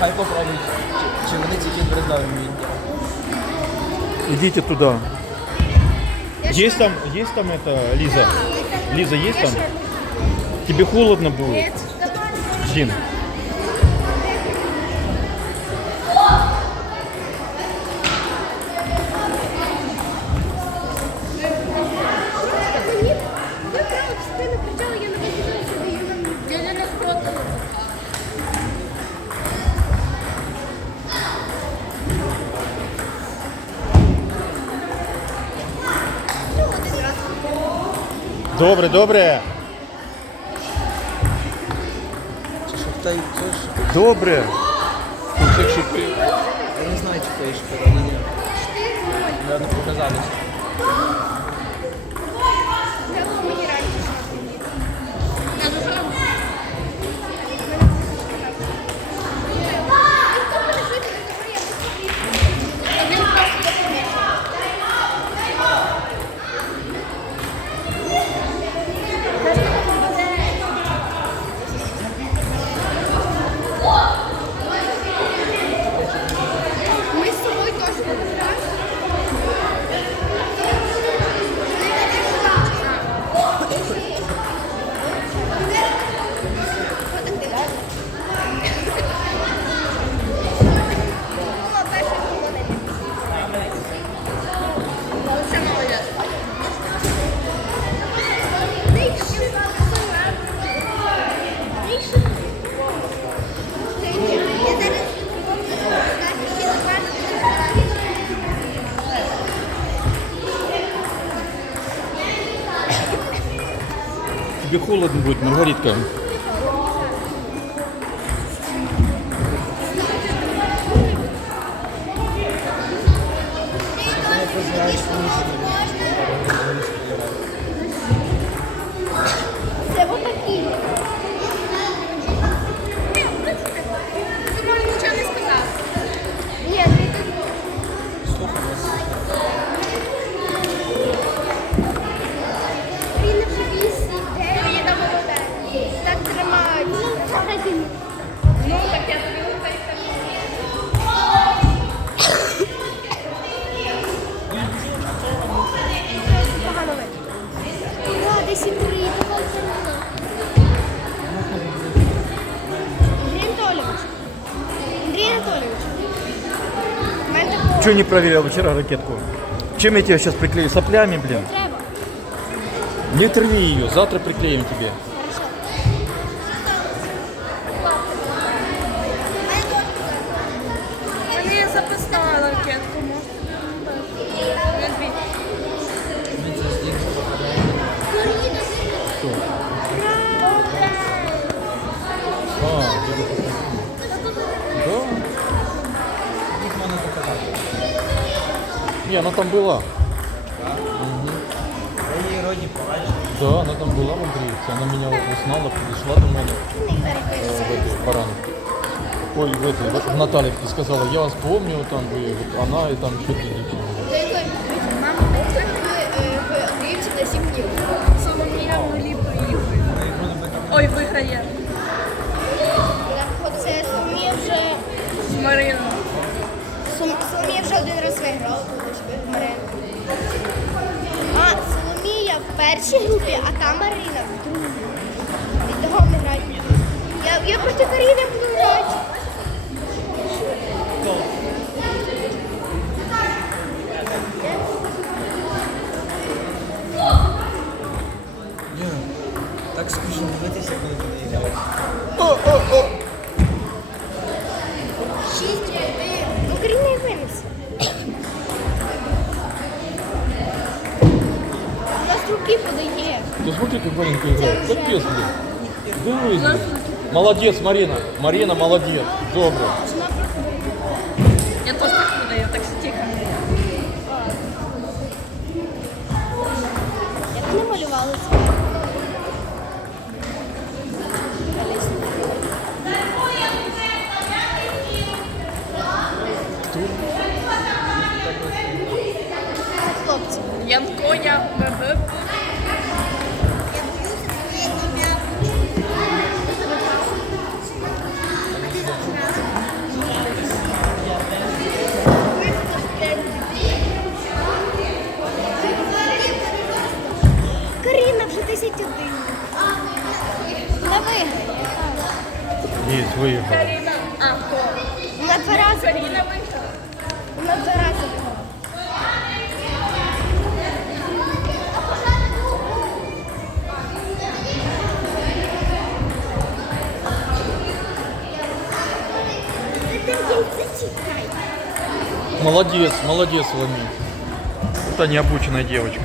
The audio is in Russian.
хай попробують, чи вони тільки вреда вміють. Идите туда. Есть там, есть там это, Лиза? Лиза, есть там? Тебе холодно будет? Дин. Мені Добре, добре. Чи що та й це ж. Добре. Це шипи. Я не знаю, чи це є шипи, але ні. Я не показалися. Тебе холодно будет, Маргаритка. Я просто Так тримають. Ну, так я тобі Погано видно. Да, десь і приїхав. Андрій Анатолійович. Андрій Анатолійович. У мене такого Чего не проверил вчера ракетку? Чем я тебя сейчас приклею? Соплями, блин. треба. Не трви ее, завтра приклеим тебе. записала ракетку, можна? Відбій. Ми це з Діною Что? А, где-то тут. Да? Їх можна показати. Не, она там была. Я її роді побачив. Да, она там была в Андреевке. Она меня узнала, подошла до меня э, в эту баранку. Ой, в этой, в Натальевке сказала, я вас помню, там вы, вот она и там что-то. Ой, виграє. Це Соломія вже Марина. Сом- Соломія вже один раз виграла, тому що в Марину. А, Соломія в першій групі, а та Марина в другій. Від того грають. Я, я проти Каріни буду грати. Ты смотри, как маленькая играет. Капец, блин. Блин. Молодец, Марина. Марина, молодец. Добре. Є, виїхали. Каріна. А, хто? Вона два рази. Каріна виграла. Вона два рази виграла. Молодец, молодец, Ламин. Это необученная девочка.